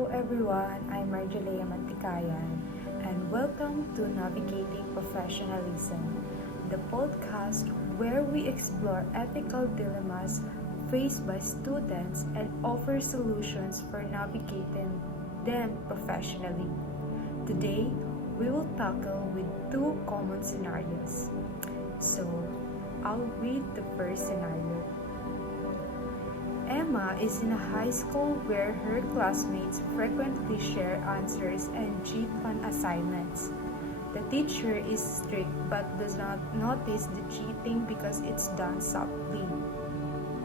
Hello everyone, I'm Marjalea Mantikayan and welcome to Navigating Professionalism, the podcast where we explore ethical dilemmas faced by students and offer solutions for navigating them professionally. Today, we will tackle with two common scenarios. So, I'll read the first scenario. Emma is in a high school where her classmates frequently share answers and cheat on assignments. The teacher is strict but does not notice the cheating because it's done subtly.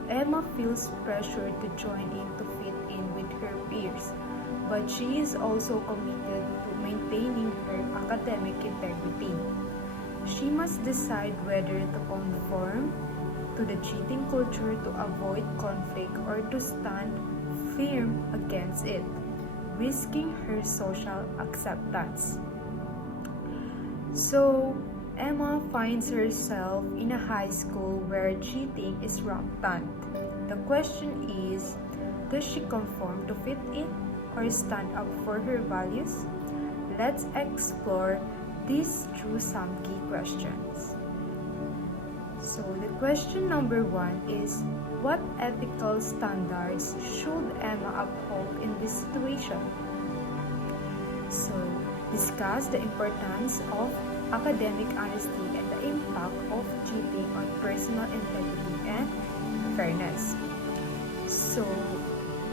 Emma feels pressure to join in to fit in with her peers, but she is also committed to maintaining her academic integrity. She must decide whether to conform to the cheating culture to avoid conflict or to stand firm against it, risking her social acceptance. So, Emma finds herself in a high school where cheating is rampant. The question is, does she conform to fit in or stand up for her values? Let's explore this through some key questions. So the question number 1 is, what ethical standards should Emma uphold in this situation? So, discuss the importance of academic honesty and the impact of cheating on personal integrity and fairness. So,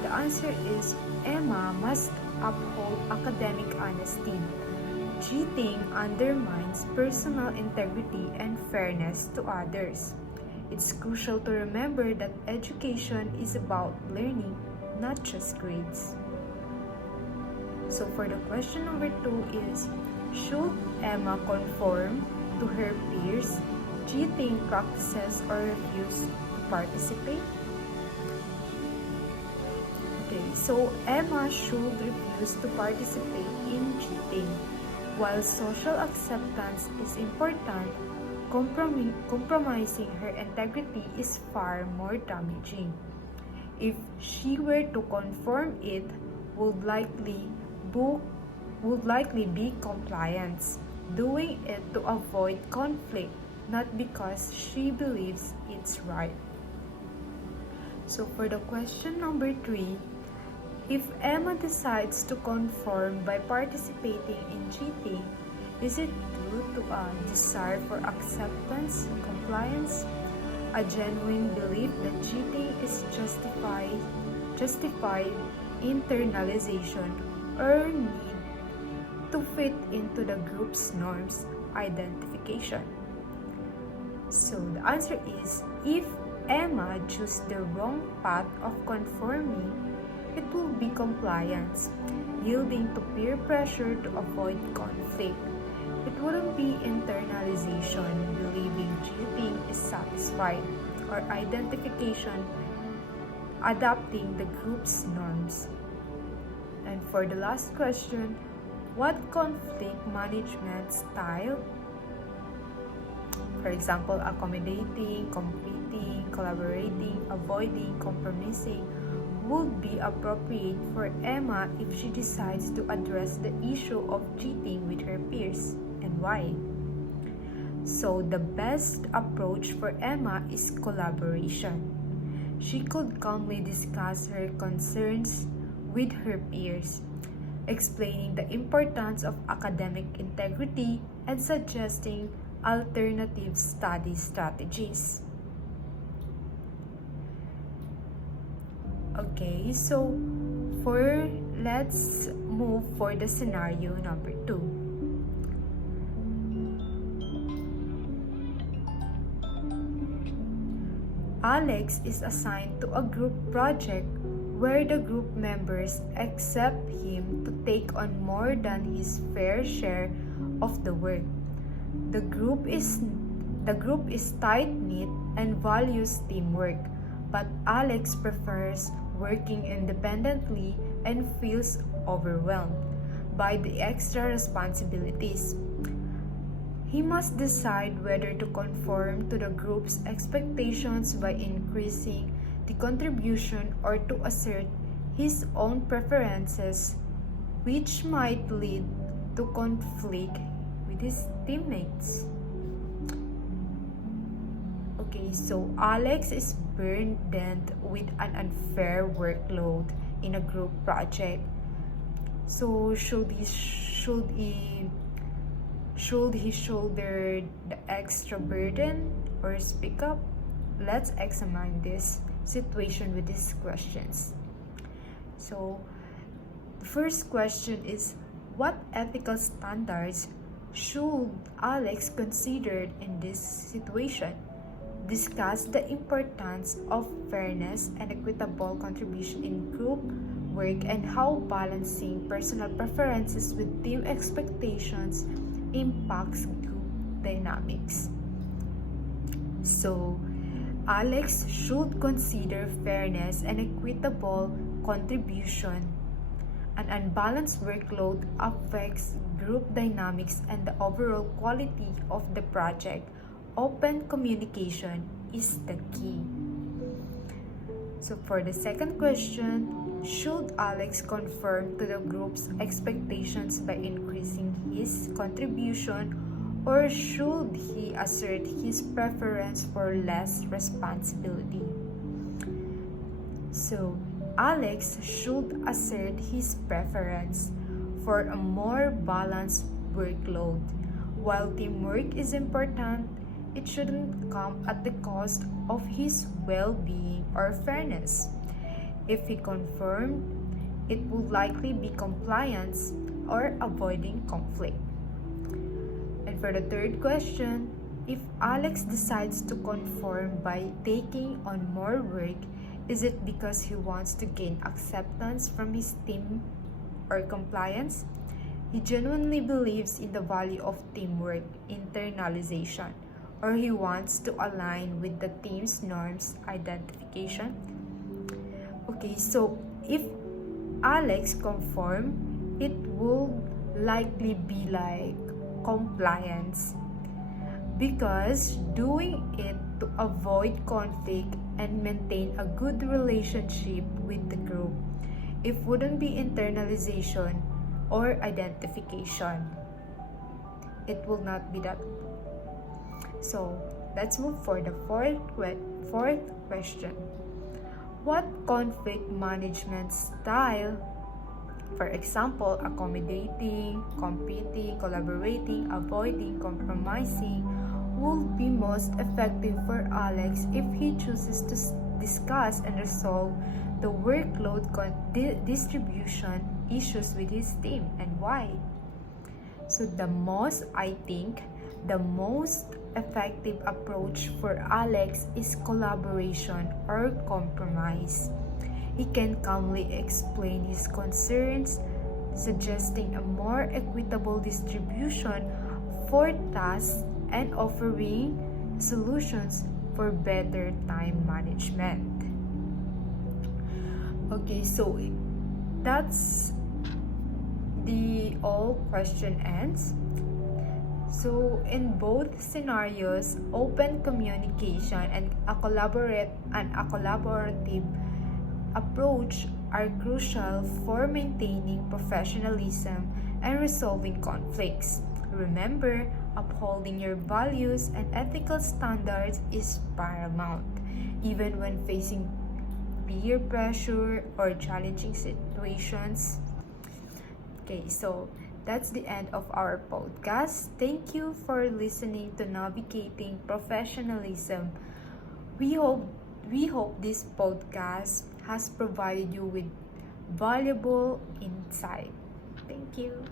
the answer is Emma must uphold academic honesty. Cheating undermines personal integrity and fairness to others. It's crucial to remember that education is about learning, not just grades. So for the question number 2 is, should Emma conform to her peers' cheating practices or refuse to participate? Okay, so Emma should refuse to participate in cheating. While social acceptance is important, compromising her integrity is far more damaging. If she were to conform, it would likely be compliance, doing it to avoid conflict, not because she believes it's right. So for the question number 3, if Emma decides to conform by participating in cheating, is it due to a desire for acceptance, compliance, a genuine belief that cheating is justified internalization, or need to fit into the group's norms, identification? So the answer is, if Emma chooses the wrong path of conforming, it will be compliance, yielding to peer pressure to avoid conflict. It wouldn't be internalization, believing cheating is satisfied, or identification, adopting the group's norms. And for the last question, what conflict management style, for example, accommodating, competing, collaborating, avoiding, compromising, would be appropriate for Emma if she decides to address the issue of cheating with her peers, and why? So the best approach for Emma is collaboration. She could calmly discuss her concerns with her peers, explaining the importance of academic integrity and suggesting alternative study strategies. Okay, so let's move for the scenario number 2. Alex is assigned to a group project where the group members accept him to take on more than his fair share of the work. The group is tight-knit and values teamwork, but Alex prefers working independently and feels overwhelmed by the extra responsibilities. He must decide whether to conform to the group's expectations by increasing the contribution or to assert his own preferences, which might lead to conflict with his teammates. Okay, so Alex is burdened with an unfair workload in a group project. So should he shoulder the extra burden or speak up? Let's examine this situation with these questions. So the first question is, what ethical standards should Alex consider in this situation? Discuss the importance of fairness and equitable contribution in group work and how balancing personal preferences with team expectations impacts group dynamics. So, Alex should consider fairness and equitable contribution. An unbalanced workload affects group dynamics and the overall quality of the project. Open communication is the key. So for the second question, should Alex conform to the group's expectations by increasing his contribution, or should he assert his preference for less responsibility? So Alex should assert his preference for a more balanced workload. While teamwork is important, it shouldn't come at the cost of his well-being or fairness. If he conformed, it would likely be compliance or avoiding conflict. And for the third question, if Alex decides to conform by taking on more work, is it because he wants to gain acceptance from his team or compliance? He genuinely believes in the value of teamwork internalization, or he wants to align with the team's norms identification. Okay, so if Alex conform, it will likely be like compliance, because doing it to avoid conflict and maintain a good relationship with the group. It wouldn't be internalization or identification. It will not be that. So let's move for the fourth question. What conflict management style, for example, accommodating, competing, collaborating, avoiding, compromising, will be most effective for Alex if he chooses to discuss and resolve the workload distribution issues with his team, and why? So the most effective approach for Alex is collaboration or compromise. He can calmly explain his concerns, suggesting a more equitable distribution for tasks and offering solutions for better time management. Okay, so that's the all question ends. So in both scenarios, open communication and a collaborative approach are crucial for maintaining professionalism and resolving conflicts. Remember, upholding your values and ethical standards is paramount, even when facing peer pressure or challenging situations. Okay, so that's the end of our podcast. Thank you for listening to Navigating Professionalism. We hope this podcast has provided you with valuable insight. Thank you.